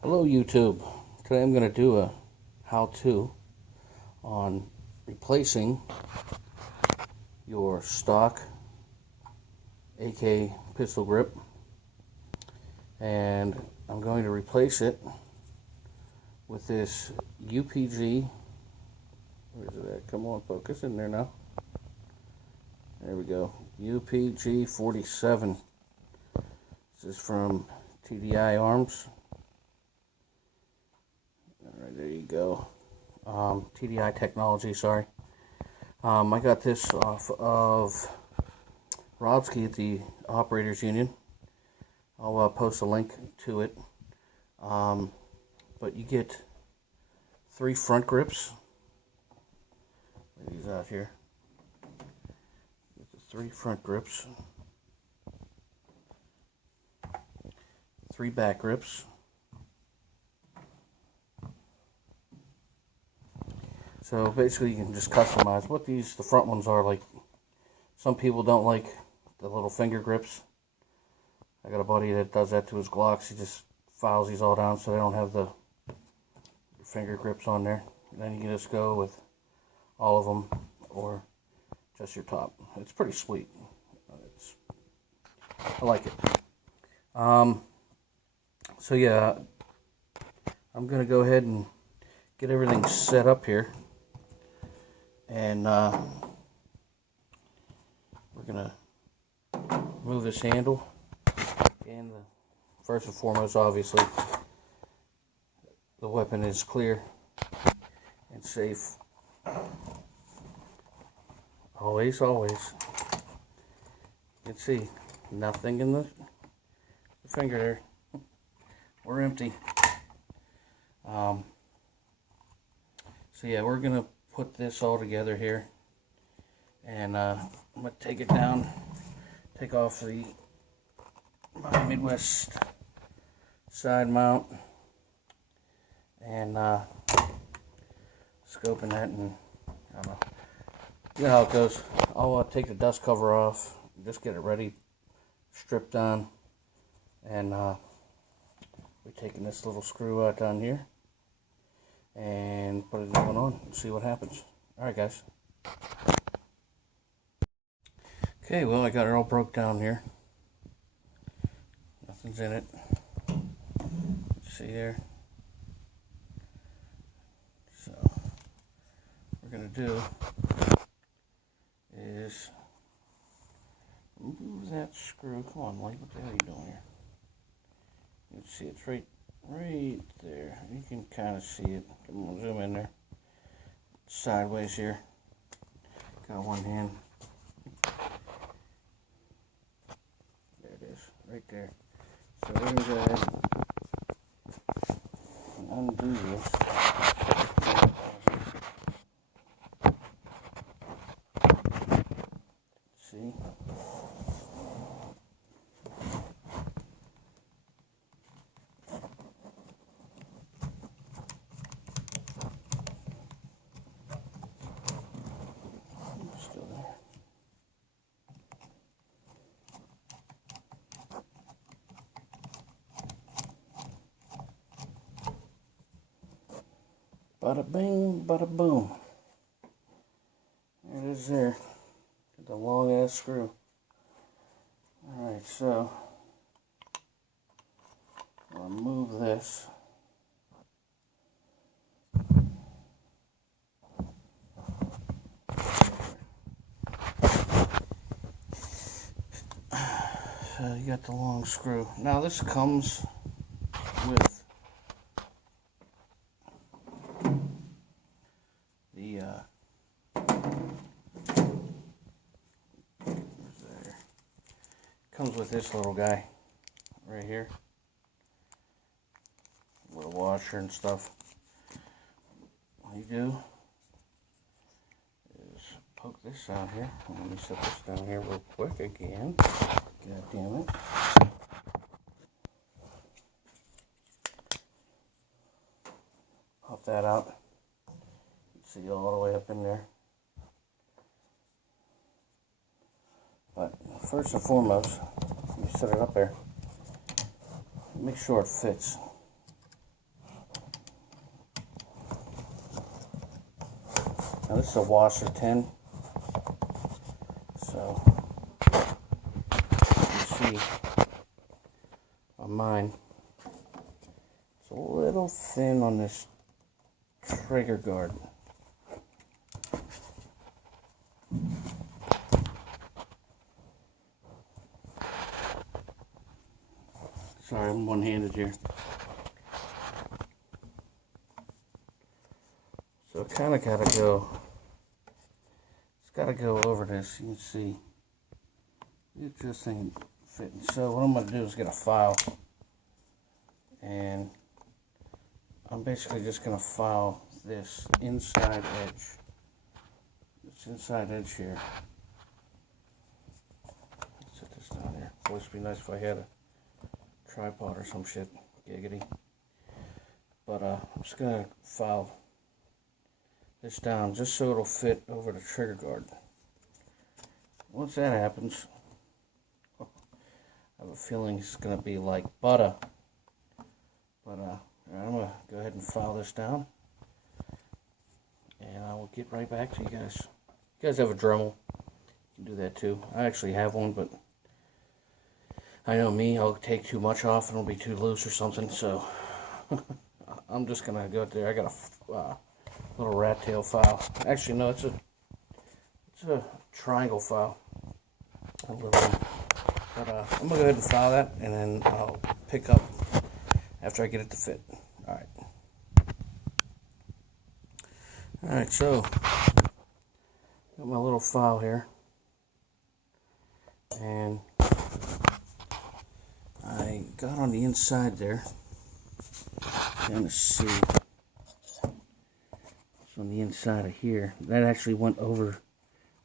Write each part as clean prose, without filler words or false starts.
Hello YouTube. Today I'm going to do a how-to on replacing your stock AK pistol grip, and I'm going to replace it with this UPG. Where's it at? Come on, focus in there now. There we go. UPG47. This is from TDi Arms. Alright, there you go. TDi Technologies, sorry. I got this off of Robski at the Operators Union. I'll post a link to it. But you get 3 front grips. Lay these out here. Get the 3 front grips. 3 back grips. So basically you can just customize what the front ones are. Like, some people don't like the little finger grips. I got a buddy that does that to his Glocks. He just files these all down so they don't have the finger grips on there. And then you can just go with all of them or just your top. It's pretty sweet. I like it. So yeah, I'm gonna go ahead and get everything set up here. And we're gonna move this handle, and first and foremost, obviously, the weapon is clear and safe. Always, always. You can see nothing in the finger there. We're empty. So yeah, we're gonna put this all together here, and I'm gonna take it down, take off my Midwest side mount, and scoping that, and I don't know. You know how it goes. I'll take the dust cover off, just get it ready, stripped on, and we're taking this little screw out down here and put it on and see what happens. Alright guys. Okay, well, I got it all broke down here. Nothing's in it. See there? So, what we're going to do is remove that screw. Come on, Mike, what the hell are you doing here? You can see it's right there. You can kind of see it. Come on, zoom in there. Sideways here. Got one hand. There it is, right there. So we're going to go ahead and undo this. See? Still there. Bada bing, bada boom. There it is there. Got the long ass screw. Alright, so I'll remove this. So you got the long screw. Now this comes with the comes with this little guy right here with a washer and stuff. All you do is poke this out here. Let me set this down here real quick again. God damn it. Pop that out. You can see all the way up in there. But first and foremost, let me set it up there. Make sure it fits. This is a washer tin. So you see on mine, it's a little thin on this trigger guard. Sorry, I'm one-handed here. So kind of gotta go. It's gotta go over this. You can see it just ain't fitting. So what I'm gonna do is get a file, and I'm basically just gonna file this inside edge. This inside edge here. Set this down here. Boy, it'd be nice if I had a tripod or some shit, giggity. But I'm just gonna file this down just so it'll fit over the trigger guard. Once that happens, I have a feeling it's gonna be like butter. But I'm gonna go ahead and file this down, and I will get right back to you guys. If you guys have a Dremel, you can do that too. I actually have one, but I know me, I'll take too much off and it'll be too loose or something, so I'm just gonna go there. I got a little rat tail file. Actually, no, it's a triangle file. A little one. But I'm gonna go ahead and file that, and then I'll pick up after I get it to fit. Alright, so got my little file here, and I got on the inside there. Kind of see. It's on the inside of here. That actually went over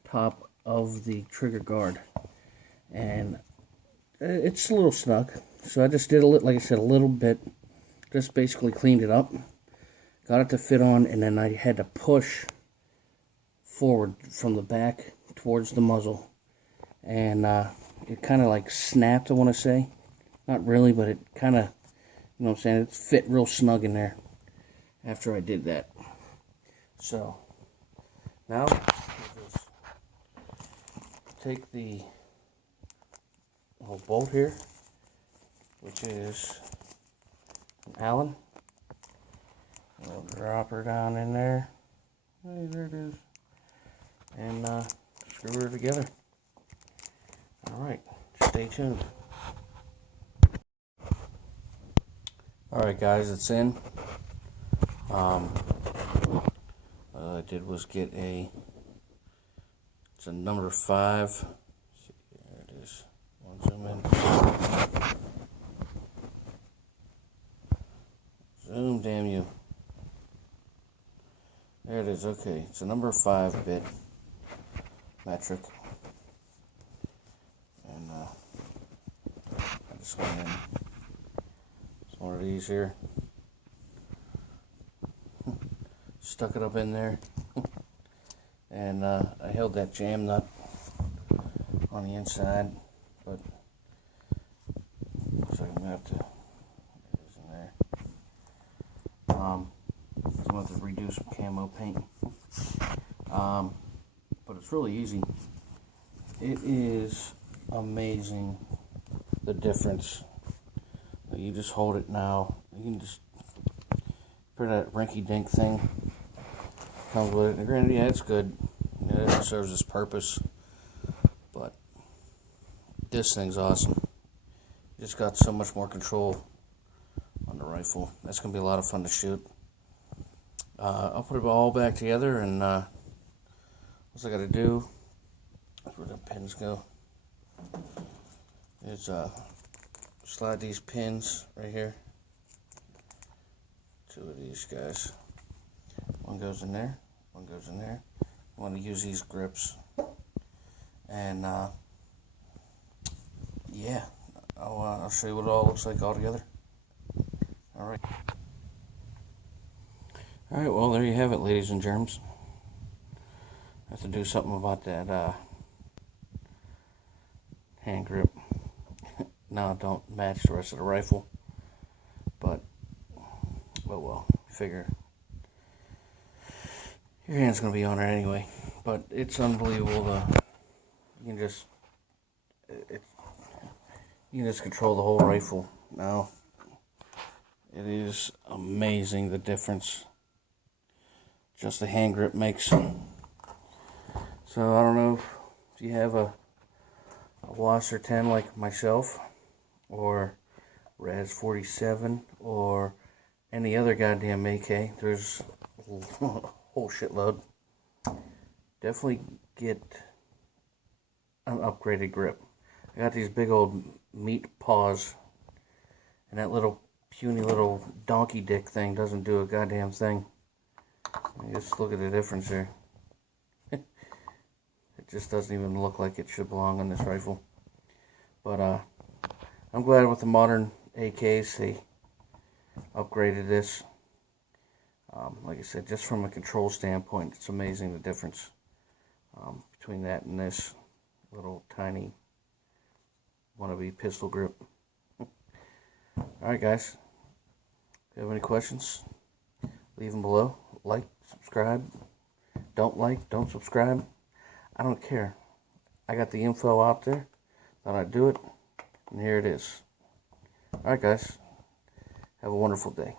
top of the trigger guard, and it's a little snug. So I just did like I said, a little bit. Just basically cleaned it up, got it to fit on, and then I had to push forward from the back towards the muzzle, and it kind of like snapped, I want to say. Not really, but it kind of, you know what I'm saying, it fit real snug in there after I did that. So, now, we'll just take the little bolt here, which is an Allen. We'll drop her down in there. Hey, there it is. And screw her together. Alright, stay tuned. Alright guys, it's in. All I did was get it's a number 5. Let's see, there it is. One zoom in. Zoom, damn you. There it is, okay. It's a number 5 bit metric. And I just went in. One of these here, stuck it up in there, and I held that jam nut on the inside, but looks like I'm gonna have to, it is in there. I'm gonna have to redo some camo paint, but it's really easy. It is amazing the difference. You just hold it now. You can just put that rinky-dink thing comes with it. And granted, yeah, it's good. Yeah, it serves its purpose. But this thing's awesome. You just got so much more control on the rifle. That's gonna be a lot of fun to shoot. I'll put it all back together, and what I gotta do, that's where the pins go, is slide these pins right here. 2 of these guys. One goes in there, one goes in there. I want to use these grips. And yeah, I'll show you what it all looks like all together. Alright. Alright, well there you have it, ladies and germs. I have to do something about that hand grip. Now it don't match the rest of the rifle, but oh well, figure your hand's going to be on it anyway. But it's unbelievable. You can just you can just control the whole rifle now. It is amazing the difference just the hand grip makes. So I don't know if you have a Wasser 10 like myself, or Raz 47, or any other goddamn AK. There's a whole shitload. Definitely get an upgraded grip. I got these big old meat paws, and that little puny little donkey dick thing doesn't do a goddamn thing. Just look at the difference here. It just doesn't even look like it should belong on this rifle. But I'm glad with the modern AKs they upgraded this. Like I said, just from a control standpoint, it's amazing the difference between that and this little tiny wannabe pistol grip. Alright guys, if you have any questions, leave them below. Like, subscribe. Don't subscribe. I don't care. I got the info out there. Thought I'd do it. And here it is. Alright guys, have a wonderful day.